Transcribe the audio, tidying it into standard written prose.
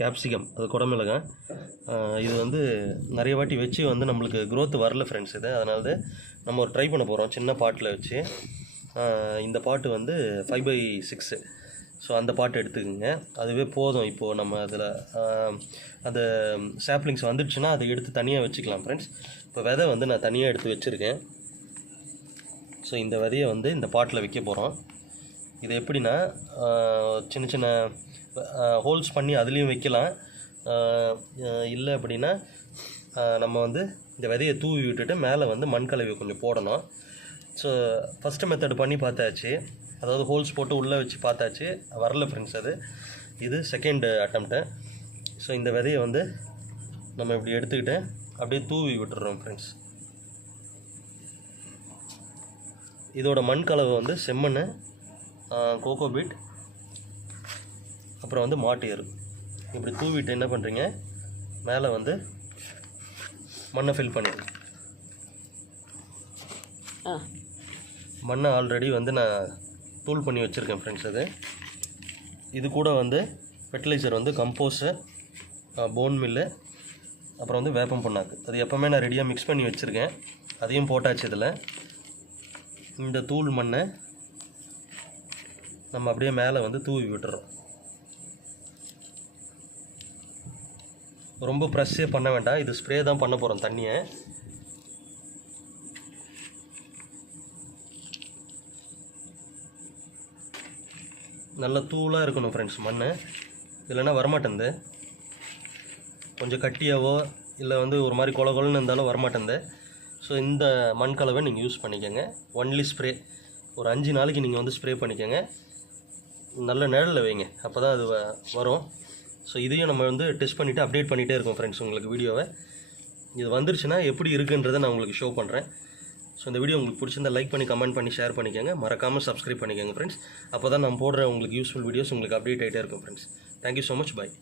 Capsicum, அது குடமிளகாய். இது வந்து நிறைய வாட்டி வச்சு வந்து நம்மளுக்கு க்ரோத் வரல ஃப்ரெண்ட்ஸ். இது அதனால தான் நம்ம ஒரு ட்ரை பண்ண போகிறோம் சின்ன பாட்டில் வச்சு. இந்த பாட்டு வந்து 5x6. ஸோ அந்த பாட்டு எடுத்துக்கோங்க, அதுவே போதும். இப்போது நம்ம அதில் அந்த சாப்ளிங்ஸ் வந்துடுச்சுன்னா அதை எடுத்து தனியாக வச்சுக்கலாம் ஃப்ரெண்ட்ஸ். இப்போ விதை வந்து நான் தனியாக எடுத்து வச்சுருக்கேன். ஸோ இந்த விதையை வந்து இந்த பாட்டில் வைக்க போகிறோம். இது எப்படின்னா சின்ன சின்ன ஹோல்ஸ் பண்ணி அதுலேயும் வைக்கலாம். இல்லை அப்படின்னா நம்ம வந்து இந்த விதையை தூவி விட்டுட்டு மேலே வந்து மண் கலவை கொஞ்சம் போடணும். ஸோ ஃபஸ்ட்டு மெத்தட் பண்ணி பார்த்தாச்சு, அதாவது ஹோல்ஸ் போட்டு உள்ளே வச்சு பார்த்தாச்சு, வரல ஃப்ரெண்ட்ஸ். இது செகண்ட் அட்டம்ப்ட்டு. ஸோ இந்த விதையை வந்து நம்ம இப்படி எடுத்துக்கிட்டு அப்படியே தூவி விட்டுறோம் ஃப்ரெண்ட்ஸ். இதோட மண் கலவை வந்து செம்மண், கோகோபீட், அப்புறம் வந்து மாட்டு எரு. இப்படி தூவிட்டு என்ன பண்ணுறீங்க, மேலே வந்து மண்ணை ஃபில் பண்ணிடுங்க. மண்ணை ஆல்ரெடி வந்து நான் தூள் பண்ணி வச்சுருக்கேன் ஃப்ரெண்ட்ஸ். இது கூட வந்து ஃபெர்டிலைசர் வந்து கம்போஸ்ட்டு, போன் மில்லு, அப்புறம் வந்து வேப்பம் புண்ணாக்கு. அது எப்போவுமே நான் ரெடியாக மிக்ஸ் பண்ணி வச்சுருக்கேன், அதையும் போட்டாச்சு. இதில் இந்த தூள் மண்ணை நம்ம அப்படியே மேலே வந்து தூவி விட்டுறோம். ரொம்ப ப்ரெஸ்ஸே பண்ண வேண்டாம், இது ஸ்ப்ரே தான் பண்ண போகிறோம் தண்ணியை. நல்லா தூளாக இருக்கணும் ஃப்ரெண்ட்ஸ் மண், இல்லைன்னா வரமாட்டேங்குது. கொஞ்சம் கட்டியாவோ இல்லை வந்து ஒரு மாதிரி கொல கொலன்னு இருந்தாலும் வரமாட்டேங்குது. ஸோ இந்த மண் கலவை நீங்கள் யூஸ் பண்ணிக்கோங்க. ஒன்லி ஸ்ப்ரே, ஒரு 5 நாளைக்கு நீங்கள் வந்து ஸ்ப்ரே பண்ணிக்கோங்க. நல்ல நிழலில் வைங்க, அப்போ தான் அது வரும். ஸோ இதையும் நம்ம வந்து டெஸ்ட் பண்ணிவிட்டு அப்டேட் பண்ணிகிட்டே இருக்கோம் ஃப்ரெண்ட்ஸ் உங்களுக்கு வீடியோவை. இது வந்துருச்சுன்னா எப்படி இருக்குன்றதை நான் உங்களுக்கு ஷோ பண்ணுறேன். ஸோ இந்த வீடியோ உங்களுக்கு பிடிச்சிருந்தா லைக் பண்ணி, கமெண்ட் பண்ணி, ஷேர் பண்ணிக்கோங்க. மறக்காமல் சப்ஸ்கிரைப் பண்ணிக்கோங்க ஃப்ரெண்ட்ஸ். அப்போ தான் நான் போடுற உங்களுக்கு யூஸ்ஃபுல் வீடியோஸ் உங்களுக்கு அப்டேட் ஆகிட்டே இருக்கும் ஃப்ரெண்ட்ஸ். தேங்க்யூ ஸோ மச், பாய்.